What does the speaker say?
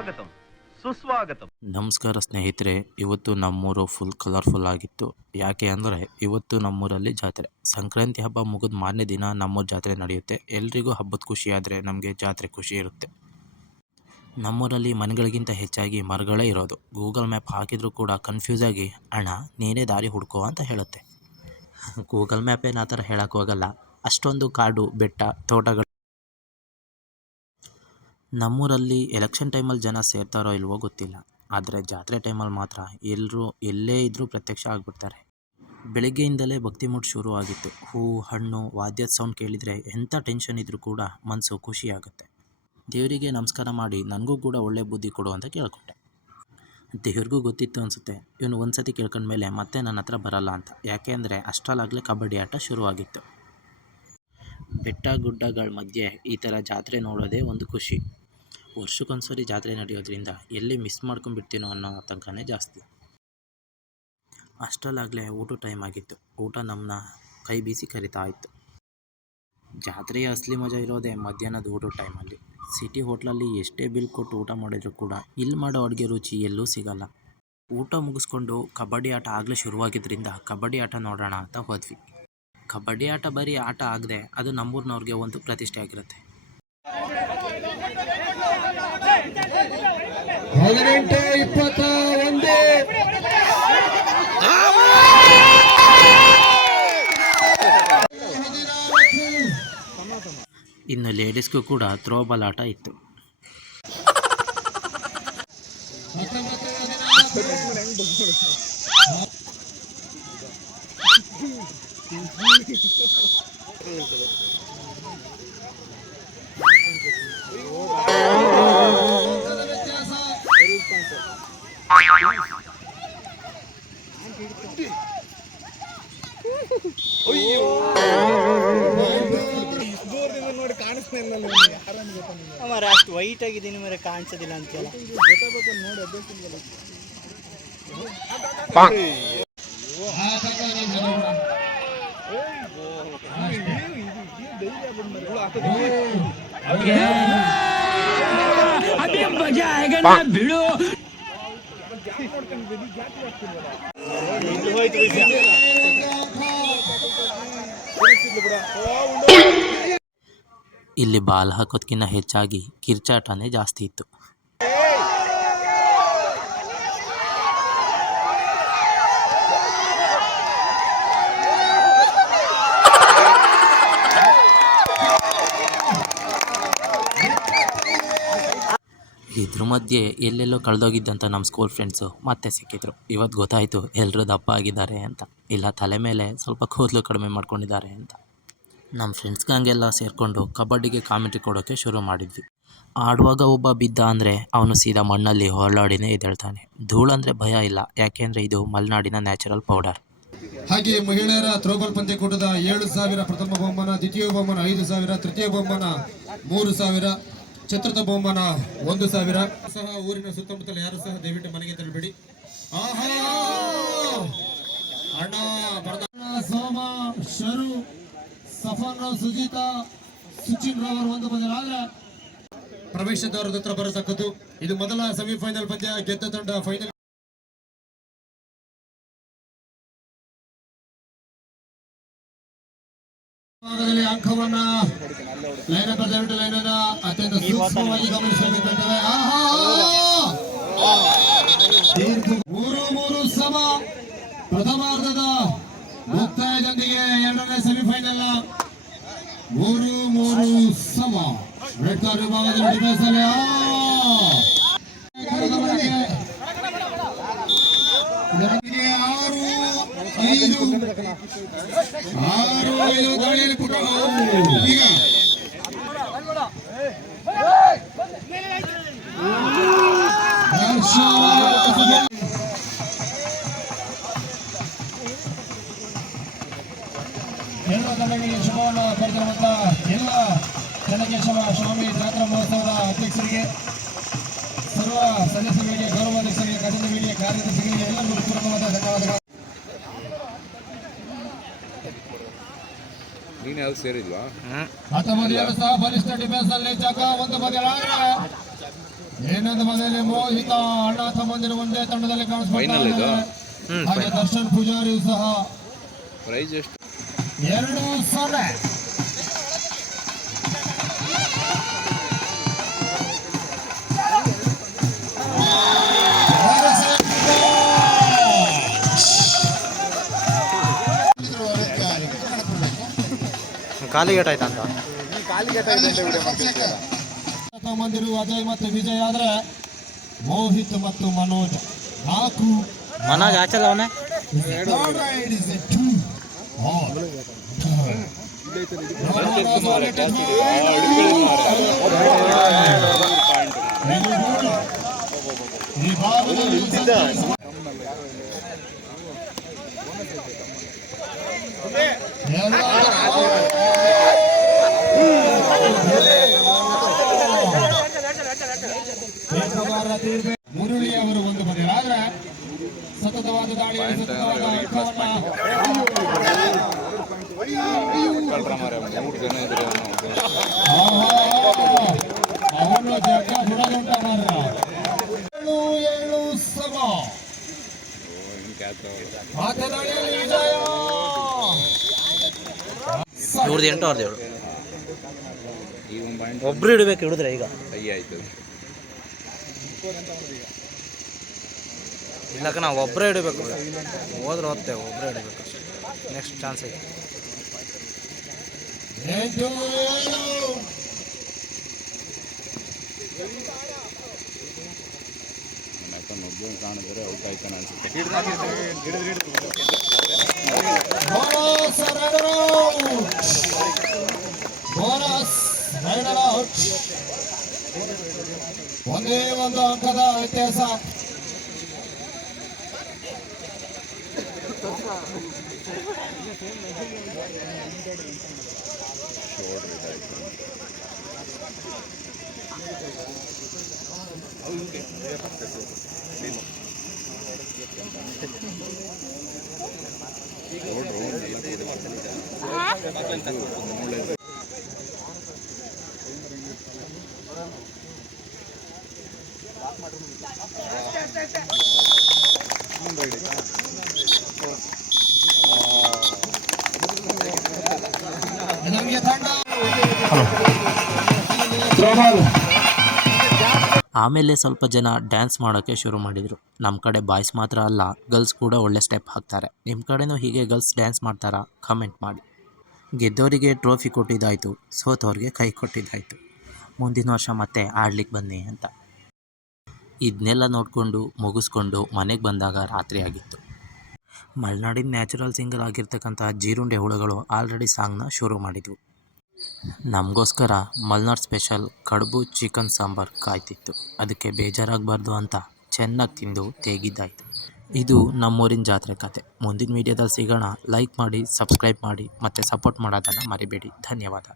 ಸ್ವಾಗತಂ ಸುಸ್ವಾಗತಂ. ನಮಸ್ಕಾರ ಸ್ನೇಹಿತರೆ, ಇವತ್ತು ನಮ್ಮೂರು ಫುಲ್ ಕಲರ್ಫುಲ್ ಆಗಿತ್ತು. ಯಾಕೆ ಅಂದರೆ ಇವತ್ತು ನಮ್ಮೂರಲ್ಲಿ ಜಾತ್ರೆ. ಸಂಕ್ರಾಂತಿ ಹಬ್ಬ ಮುಗಿದ ಮಾರನೇ ದಿನ ನಮ್ಮೂರ ಜಾತ್ರೆ ನಡೆಯುತ್ತೆ. ಎಲ್ರಿಗೂ ಹಬ್ಬದ ಖುಷಿ ಆದರೆ ನಮಗೆ ಜಾತ್ರೆ ಖುಷಿ ಇರುತ್ತೆ. ನಮ್ಮೂರಲ್ಲಿ ಮನೆಗಳಿಗಿಂತ ಹೆಚ್ಚಾಗಿ ಮರಗಳೇ ಇರೋದು. ಗೂಗಲ್ ಮ್ಯಾಪ್ ಹಾಕಿದರೂ ಕೂಡ ಕನ್ಫ್ಯೂಸ್ ಆಗಿ ಅಣ್ಣ ನೀನೇ ದಾರಿ ಹುಡ್ಕೋ ಅಂತ ಹೇಳುತ್ತೆ. ಗೂಗಲ್ ಮ್ಯಾಪ್ ಏನು ಆ ಥರ ಹೇಳಕ್ಕೆ ಹೋಗಲ್ಲ. ಅಷ್ಟೊಂದು ಕಾಡು, ಬೆಟ್ಟ, ತೋಟಗಳು. ನಮ್ಮೂರಲ್ಲಿ ಎಲೆಕ್ಷನ್ ಟೈಮಲ್ಲಿ ಜನ ಸೇರ್ತಾರೋ ಇಲ್ವೋ ಗೊತ್ತಿಲ್ಲ, ಆದರೆ ಜಾತ್ರೆ ಟೈಮಲ್ಲಿ ಮಾತ್ರ ಎಲ್ಲರೂ ಎಲ್ಲೇ ಇದ್ದರೂ ಪ್ರತ್ಯಕ್ಷ ಆಗಿಬಿಡ್ತಾರೆ. ಬೆಳಗ್ಗೆಯಿಂದಲೇ ಭಕ್ತಿ ಮೂಡ್ ಶುರು ಆಗಿತ್ತು. ಹೂ, ಹಣ್ಣು, ವಾದ್ಯದ ಸೌಂಡ್ ಕೇಳಿದರೆ ಎಂಥ ಟೆನ್ಷನ್ ಇದ್ದರೂ ಕೂಡ ಮನಸ್ಸು ಖುಷಿಯಾಗುತ್ತೆ. ದೇವರಿಗೆ ನಮಸ್ಕಾರ ಮಾಡಿ ನನಗೂ ಕೂಡ ಒಳ್ಳೆ ಬುದ್ಧಿ ಕೊಡು ಅಂತ ಕೇಳ್ಕೊಂಡೆ. ದೇವ್ರಿಗೂ ಗೊತ್ತಿತ್ತು ಅನಿಸುತ್ತೆ, ಇವನು ಒಂದು ಸತಿ ಕೇಳ್ಕೊಂಡ್ಮೇಲೆ ಮತ್ತೆ ನನ್ನ ಹತ್ರ ಬರಲ್ಲ ಅಂತ. ಯಾಕೆ ಅಂದರೆ ಅಷ್ಟರಲ್ಲಾಗಲೇ ಕಬಡ್ಡಿ ಆಟ ಶುರುವಾಗಿತ್ತು. ಬೆಟ್ಟ ಗುಡ್ಡಗಳ ಮಧ್ಯೆ ಈ ಥರ ಜಾತ್ರೆ ನೋಡೋದೇ ಒಂದು ಖುಷಿ. ವರ್ಷಕ್ಕೊಂದ್ಸರಿ ಜಾತ್ರೆ ನಡೆಯೋದ್ರಿಂದ ಎಲ್ಲಿ ಮಿಸ್ ಮಾಡ್ಕೊಂಡ್ಬಿಡ್ತೀನೋ ಅನ್ನೋ ಆತಂಕನೇ ಜಾಸ್ತಿ. ಅಷ್ಟರಲ್ಲಾಗಲೇ ಊಟ ಟೈಮ್ ಆಗಿತ್ತು. ಊಟ ನಮ್ಮನ್ನ ಕೈ ಬೀಸಿ ಕರಿತಾ ಇತ್ತು. ಜಾತ್ರೆಯ ಅಸಲಿ ಮಜಾ ಇರೋದೇ ಮಧ್ಯಾಹ್ನದ ಊಟ ಟೈಮಲ್ಲಿ. ಸಿಟಿ ಹೋಟ್ಲಲ್ಲಿ ಎಷ್ಟೇ ಬಿಲ್ ಕೊಟ್ಟು ಊಟ ಮಾಡಿದರೂ ಕೂಡ ಇಲ್ಲಿ ಮಾಡೋ ಅಡುಗೆ ರುಚಿ ಎಲ್ಲೂ ಸಿಗಲ್ಲ. ಊಟ ಮುಗಿಸ್ಕೊಂಡು ಕಬಡ್ಡಿ ಆಟ ಆಗಲೇ ಶುರುವಾಗಿದ್ದರಿಂದ ಕಬಡ್ಡಿ ಆಟ ನೋಡೋಣ ಅಂತ ಹೋದ್ವಿ. ಕಬಡ್ಡಿ ಆಟ ಬರೀ ಆಟ ಆಗದೆ ಅದು ನಮ್ಮೂರಿನವ್ರಿಗೆ ಒಂದು ಪ್ರತಿಷ್ಠೆ ಆಗಿರುತ್ತೆ. 18-21 ಇನ್ನು ಲೇಡೀಸ್ಗೂ ಕೂಡ ಥ್ರೋಬಾಲ್ ಆಟ ಇತ್ತು. ನೋಡಿ ಕಾಣಿಸ್ತಿಲ್ಲ ಅಷ್ಟು ವೈಟ್ ಆಗಿದ್ದೀನಿ ಮರೆ ಕಾಣಿಸೋದಿಲ್ಲ ಅಂತೆಲ್ಲ ಇಲ್ಲಿ ಬಾಲ್ ಹಾಕೋದ್ಕಿಂತ ಹೆಚ್ಚಾಗಿ ಕಿರ್ಚಾಟನೇ ಜಾಸ್ತಿ ಇತ್ತು. ಇದ್ರ ಮಧ್ಯೆ ಎಲ್ಲೆಲ್ಲೋ ಕಳೆದೋಗಿದ್ದಂಥ ನಮ್ಮ ಸ್ಕೂಲ್ ಫ್ರೆಂಡ್ಸು ಮತ್ತೆ ಸಿಕ್ಕಿದ್ರು. ಇವತ್ತು ಗೊತ್ತಾಯಿತು ಎಲ್ಲರೂ ದಪ್ಪ ಆಗಿದ್ದಾರೆ ಅಂತ, ಇಲ್ಲ ತಲೆ ಮೇಲೆ ಸ್ವಲ್ಪ ಕೂದಲು ಕಡಿಮೆ ಮಾಡ್ಕೊಂಡಿದ್ದಾರೆ ಅಂತ. ನಮ್ಮ ಫ್ರೆಂಡ್ಸ್ ಗಂಗೆಲ್ಲ ಸೇರಿಕೊಂಡು ಕಬಡ್ಡಿಗೆ ಕಾಮೆಂಟ್ರಿ ಕೊಡೋಕ್ಕೆ ಶುರು ಮಾಡಿದ್ವಿ. ಆಡುವಾಗ ಒಬ್ಬ ಬಿದ್ದ ಅಂದರೆ ಅವನು ಸೀದಾ ಮಣ್ಣಲ್ಲಿ ಹೊರಳಾಡಿನೇ ಎದ್ದೇಳ್ತಾನೆ. ಧೂಳಂದರೆ ಭಯ ಇಲ್ಲ, ಯಾಕೆಂದರೆ ಇದು ಮಲೆನಾಡಿನ ನ್ಯಾಚುರಲ್ ಪೌಡರ್. ಹಾಗೆ ಮಹಿಳೆಯರ ಥ್ರೋಬಾಲ್ ಪಂದ್ಯಕೂಟದ 7,000 ಪ್ರಥಮ ಬಹುಮಾನ, ದ್ವಿತೀಯ ಬಹುಮಾನ 5,000, ತೃತೀಯ ಬಹುಮಾನ 3,000, ಚತುರ್ಥ ಬಹುಮಾನ 1,000. ಸಹ ಊರಿನ ಸುತ್ತಮುತ್ತಲ ಯಾರು ಸಹ ದಯವಿಟ್ಟು ಮನೆಗೆ ತೆರಳಬೇಡಿ. ಅಣ್ಣ ಸೋಮ, ಶರು, ಸಫನ್, ಸುಜಿತಾ, ಸುಚಿನ್ ರವರು ಒಂದು ಬದಲಾದ್ರೆ ಪ್ರವೇಶದವರದ ಹತ್ರ ಬರತಕ್ಕದ್ದು. ಇದು ಮೊದಲ ಸೆಮಿಫೈನಲ್ ಪಂದ್ಯ. ಗೆದ್ದ ತಂಡ ಫೈನಲ್ ಅಂಕವನ್ನ ಲೈನ್ ದಯವಿಟ್ಟು ಲೈನ್ ಅನ್ನ ಅತ್ಯಂತ ಸೂಕ್ಷ್ಮವಾಗಿ ಗಮನಿಸಬೇಕಿದ್ದೇವೆ. 3-3 ಸಮ ಪ್ರಥಮಾರ್ಧದ ಮುಕ್ತಾಯದೊಂದಿಗೆ ಎರಡನೇ ಸೆಮಿಫೈನಲ್ 3-3 ಸಮ. ರೆಡ್ ಕಾರ್ಡ್ ವಿಭಾಗದಲ್ಲಿ ಡಿಫೆನ್ಸ್ ಅಲ್ಲಿ 6-5 ದಾಳಿಯಲ್ಲಿ ಪುಟ ಈಗ ಎಲ್ಲ ತಂಡಗಳಿಗೆ ಶುಭವನ್ನು ಕೋರುತ್ತಿರುವಂತ ಜಿಲ್ಲಾ ಚೆನ್ನಕೇಶವ ಸ್ವಾಮಿ ಜಾತ್ರಾ ಮಹೋತ್ಸವದ ಅಧ್ಯಕ್ಷರಿಗೆ, ಸರ್ವ ಸದಸ್ಯರಿಗೆ, ಗೌರವಾಧ್ಯಕ್ಷರಿಗೆ, ಖಜಾಂಚಿಗಳಿಗೆ, ಕಾರ್ಯದರ್ಶಿಗಳಿಗೆ ಎಲ್ಲರಿಗೂ ಪೂರ್ಣವಾದ ಧನ್ಯವಾದಗಳು. ನೀನು ಯಾವ್ದು ಸೇರಿಲ್ವಾ? ಹತ್ತ ಬದಿಯರು ಸಹ ಬಲಿಷ್ಠ ಡಿಫೆನ್ಸ್ ಅಲ್ಲಿ ಚಕ ಒಂದು ಬದಿಯಲಾದ್ರೆ ಏನಂದ ಮನೆಯಲ್ಲಿ ಮೋಹಿತ ಅಣ್ಣ ತಮ್ಮಂದಿರು ಒಂದೇ ತಂಡದಲ್ಲಿ ಕಾಣಿಸ್ಕೊಳ್ತಾರೆ. ಹಾಗೆ ದರ್ಶನ್ ಪೂಜಾರಿ ಸಹ ಪ್ರೈಸ್ ಎಷ್ಟು? 2-0. ಕಾಲಿಗೆ ಏಟಾಯ್ತಾ ಅಂತ ತಮ್ಮಂದಿರು ಅಜಯ್ ಮತ್ತು ವಿಜಯ್ ಆದ್ರೆ ಮೋಹಿತ್ ಮತ್ತು ಮನೋಜ್ 4. ಮನೋಜ್ ಆಚಲ್ಲ ಅವನೇ ಮುರಳಿ ಅವರು ಒಂದು ಬದಿಯಾದ್ರೆ ಸತತವಾದ ದಾಳಿಯಲ್ಲಿ ಅವನು ಜಗ್ಗ ಬಿಡದುಂಟ ಮಾರ್ರ 7 ಸಮ. ಮಾತನಾಡಿಯಲ್ಲಿ ವಿಜಯ ಇವ್ರದ್ದು 8 ಅವ್ರದ್ದು 7 ಒಬ್ರು ಇಡಬೇಕು ಹಿಡಿದ್ರೆ ಈಗ ಆಯ್ತು. ಇಲ್ಲಕ್ಕ ನಾವು ಒಬ್ಬರೇ ಹಿಡಬೇಕು, ಹೋದ್ರೆ ಓದ್ತೇವೆ, ಒಬ್ಬರೇ ಹಿಡಬೇಕು. ನೆಕ್ಸ್ಟ್ ಚಾನ್ಸ್ ಐತೆ. 8-7. ಒಬ್ಬರು ಕಾಣಿದ್ರೆ ಔಟ್ ಆಯ್ತಾನೆ ಅನ್ಸುತ್ತೆ. ಒಂದೇ ಒಂದು ಅಂಕದ ವ್ಯತ್ಯಾಸ. ಆಮೇಲೆ ಸ್ವಲ್ಪ ಜನ ಡ್ಯಾನ್ಸ್ ಮಾಡೋಕ್ಕೆ ಶುರು ಮಾಡಿದರು. ನಮ್ಮ ಕಡೆ ಬಾಯ್ಸ್ ಮಾತ್ರ ಅಲ್ಲ, ಗರ್ಲ್ಸ್ ಕೂಡ ಒಳ್ಳೆ ಸ್ಟೆಪ್ ಹಾಕ್ತಾರೆ. ನಿಮ್ಮ ಕಡೆನೂ ಹೀಗೆ ಗರ್ಲ್ಸ್ ಡ್ಯಾನ್ಸ್ ಮಾಡ್ತಾರಾ? ಕಮೆಂಟ್ ಮಾಡಿ. ಗೆದ್ದವರಿಗೆ ಟ್ರೋಫಿ ಕೊಟ್ಟಿದ್ದಾಯಿತು, ಸೋತವ್ರಿಗೆ ಕೈ ಕೊಟ್ಟಿದ್ದಾಯಿತು. ಮುಂದಿನ ವರ್ಷ ಮತ್ತೆ ಆಡ್ಲಿಕ್ಕೆ ಬನ್ನಿ ಅಂತ. ಇದನ್ನೆಲ್ಲ ನೋಡಿಕೊಂಡು ಮುಗಿಸ್ಕೊಂಡು ಮನೆಗೆ ಬಂದಾಗ ರಾತ್ರಿ ಆಗಿತ್ತು. ಮಲೆನಾಡಿನ ನ್ಯಾಚುರಲ್ ಸಿಂಗರ್ ಆಗಿರ್ತಕ್ಕಂಥ ಜೀರುಂಡೆ ಹುಳುಗಳು ಆಲ್ರೆಡಿ ಸಾಂಗ್ನ ಶುರು ಮಾಡಿದ್ವು. ನಮಗೋಸ್ಕರ ಮಲೆನಾಡು ಸ್ಪೆಷಲ್ ಕಡುಬು ಚಿಕನ್ ಸಾಂಬಾರು ಕಾಯ್ತಿತ್ತು. ಅದಕ್ಕೆ ಬೇಜಾರಾಗಬಾರ್ದು ಅಂತ ಚೆನ್ನಾಗಿ ತಿಂದು ತೇಗಿದ್ದಾಯಿತು. ಇದು ನಮ್ಮೂರಿನ ಜಾತ್ರೆ ಕತೆ. ಮುಂದಿನ ವೀಡಿಯೋದಲ್ಲಿ ಸಿಗೋಣ. ಲೈಕ್ ಮಾಡಿ, ಸಬ್ಸ್ಕ್ರೈಬ್ ಮಾಡಿ ಮತ್ತು ಸಪೋರ್ಟ್ ಮಾಡೋದನ್ನು ಮರಿಬೇಡಿ. ಧನ್ಯವಾದ.